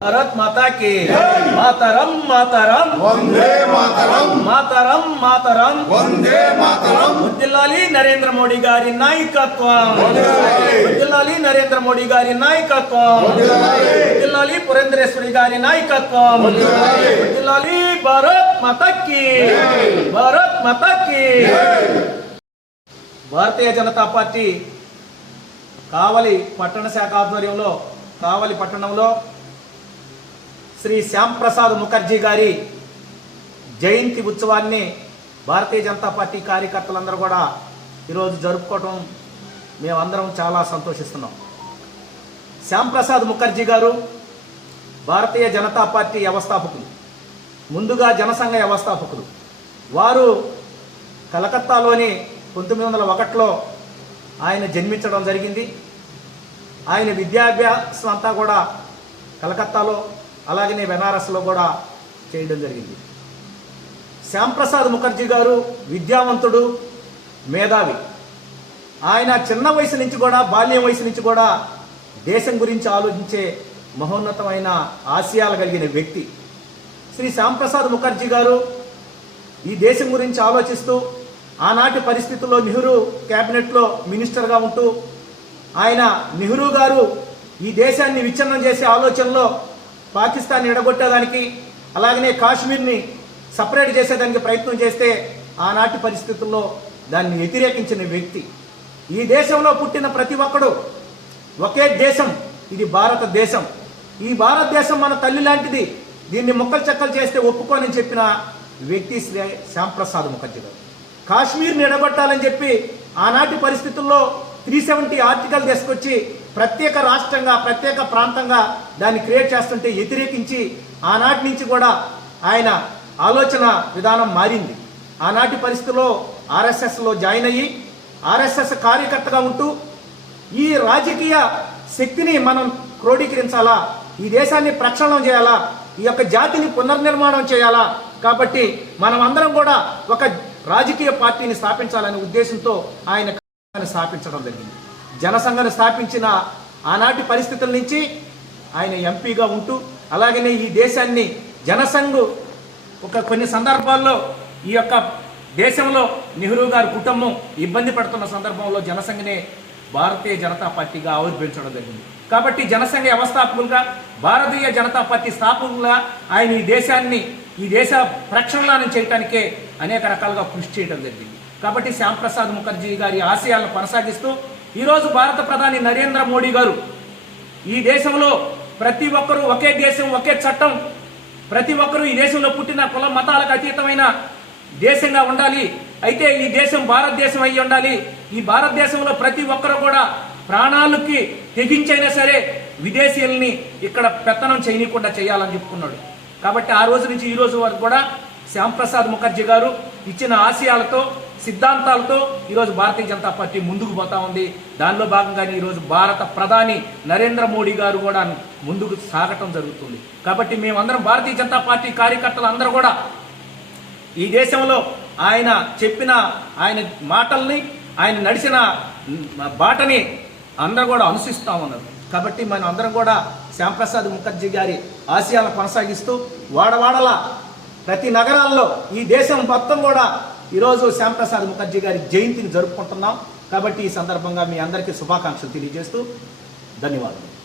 భారత్ మాతా కి మాతరం మాతరం వందే మాతరం మాతరం మాతరం వందే మాతరం వర్ధిల్లాలి నరేంద్ర మోడీ గారి నాయకత్వం వర్ధిల్లాలి నరేంద్ర మోడీ గారి నాయకత్వం వర్ధిల్లాలి పురేంద్రేశ్వరి గారి నాయకత్వం వర్ధిల్లాలి భారత్ మాతకి భారత్ మాతకి భారతీయ జనతా పార్టీ కావలి పట్టణ శాఖ ఆధ్వర్యంలో కావలి పట్టణంలో శ్రీ శ్యాంప్రసాద్ ముఖర్జీ గారి జయంతి ఉత్సవాన్ని భారతీయ జనతా పార్టీ కార్యకర్తలందరూ కూడా ఈరోజు జరుపుకోవటం మేమందరం చాలా సంతోషిస్తున్నాం. శ్యాంప్రసాద్ ముఖర్జీ గారు భారతీయ జనతా పార్టీ వ్యవస్థాపకులు ముందుగా జనసంఘ వ్యవస్థాపకులు. వారు కలకత్తాలోని పంతొమ్మిది వందల ఒకటిలో ఆయన జన్మించడం జరిగింది. ఆయన విద్యాభ్యాసం అంతా కూడా కలకత్తాలో అలాగనే బెనారస్లో కూడా చేయడం జరిగింది. శ్యాంప్రసాద్ ముఖర్జీ గారు విద్యావంతుడు మేధావి. ఆయన చిన్న వయసు నుంచి కూడా బాల్యం వయసు నుంచి కూడా దేశం గురించి ఆలోచించే మహోన్నతమైన ఆశయాలు కలిగిన వ్యక్తి. శ్రీ శ్యాంప్రసాద్ ముఖర్జీ గారు ఈ దేశం గురించి ఆలోచిస్తూ ఆనాటి పరిస్థితుల్లో నెహ్రూ క్యాబినెట్లో మినిస్టర్గా ఉంటూ ఆయన నెహ్రూ గారు ఈ దేశాన్ని విచ్ఛిన్నం చేసే ఆలోచనలో పాకిస్తాన్ ఎడగొట్టేదానికి అలాగనే కాశ్మీర్ని సపరేట్ చేసేదానికి ప్రయత్నం చేస్తే ఆనాటి పరిస్థితుల్లో దాన్ని వ్యతిరేకించిన వ్యక్తి. ఈ దేశంలో పుట్టిన ప్రతి ఒక్కడు ఒకే దేశం ఇది భారతదేశం. ఈ భారతదేశం మన తల్లి లాంటిది. దీన్ని ముక్కలు చెక్కలు చేస్తే ఒప్పుకోనని చెప్పిన వ్యక్తి శ్రీ శ్యాంప్రసాద్ ముఖర్జీ గారు కాశ్మీర్ని ఎడగొట్టాలని చెప్పి ఆనాటి పరిస్థితుల్లో త్రీ సెవెంటీ ఆర్టికల్ తీసుకొచ్చి ప్రత్యేక రాష్ట్రంగా ప్రత్యేక ప్రాంతంగా దాన్ని క్రియేట్ చేస్తుంటే వ్యతిరేకించి ఆనాటి నుంచి కూడా ఆయన ఆలోచన విధానం మారింది. ఆనాటి పరిస్థితుల్లో ఆర్ఎస్ఎస్లో జాయిన్ అయ్యి ఆర్ఎస్ఎస్ కార్యకర్తగా ఉంటూ ఈ రాజకీయ శక్తిని మనం క్రోడీకరించాలా? ఈ దేశాన్ని ప్రక్షాళన చేయాలా? ఈ యొక్క జాతిని పునర్నిర్మాణం చేయాలా? కాబట్టి మనం అందరం కూడా ఒక రాజకీయ పార్టీని స్థాపించాలనే ఉద్దేశంతో ఆయన స్థాపించడం జరిగింది. జనసంఘను స్థాపించిన ఆనాటి పరిస్థితుల నుంచి ఆయన ఎంపీగా ఉంటూ అలాగనే ఈ దేశాన్ని జనసంఘ్ ఒక కొన్ని సందర్భాల్లో ఈ యొక్క దేశంలో నెహ్రూ గారి కుటుంబం ఇబ్బంది పడుతున్న సందర్భంలో జనసంఘనే భారతీయ జనతా పార్టీగా ఆవిర్భించడం జరిగింది. కాబట్టి జనసంఘ వ్యవస్థాపకులుగా భారతీయ జనతా పార్టీ స్థాపకులుగా ఆయన ఈ దేశాన్ని ఈ దేశ ప్రక్షాళనం చేయటానికే అనేక రకాలుగా కృషి చేయడం జరిగింది. కాబట్టి శ్యాంప్రసాద్ ముఖర్జీ గారి ఆశయాలను కొనసాగిస్తూ ఈరోజు భారత ప్రధాని నరేంద్ర మోడీ గారు ఈ దేశంలో ప్రతి ఒక్కరూ ఒకే దేశం ఒకే చట్టం ప్రతి ఒక్కరూ ఈ దేశంలో పుట్టిన కుల మతాలకు అతీతమైన దేశంగా ఉండాలి. అయితే ఈ దేశం భారతదేశం అయి ఉండాలి. ఈ భారతదేశంలో ప్రతి ఒక్కరు కూడా ప్రాణాలకి తెగించైనా సరే విదేశీయుల్ని ఇక్కడ పెత్తనం చేయనీయకుండా చేయాలని చెప్పుకున్నాడు. కాబట్టి ఆ రోజు నుంచి ఈ రోజు వరకు కూడా శ్యాంప్రసాద్ ముఖర్జీ గారు ఇచ్చిన ఆశయాలతో సిద్ధాంతాలతో ఈరోజు భారతీయ జనతా పార్టీ ముందుకు పోతా ఉంది. దానిలో భాగంగానే ఈరోజు భారత ప్రధాని నరేంద్ర మోడీ గారు కూడా ముందుకు సాగటం జరుగుతుంది. కాబట్టి మేమందరం భారతీయ జనతా పార్టీ కార్యకర్తలు అందరూ కూడా ఈ దేశంలో ఆయన చెప్పిన ఆయన మాటల్ని ఆయన నడిచిన బాటని అందరూ కూడా అనుసరిస్తూ ఉన్నారు. కాబట్టి మనం అందరం కూడా శ్యాంప్రసాద్ ముఖర్జీ గారి ఆశయాలను కొనసాగిస్తూ వాడవాడల ప్రతి నగరాల్లో ఈ దేశం మొత్తం కూడా ఈరోజు శ్యాంప్రసాద్ ముఖర్జీ గారి జయంతిని జరుపుకుంటున్నాం. కాబట్టి ఈ సందర్భంగా మీ అందరికీ శుభాకాంక్షలు తెలియజేస్తూ ధన్యవాదాలు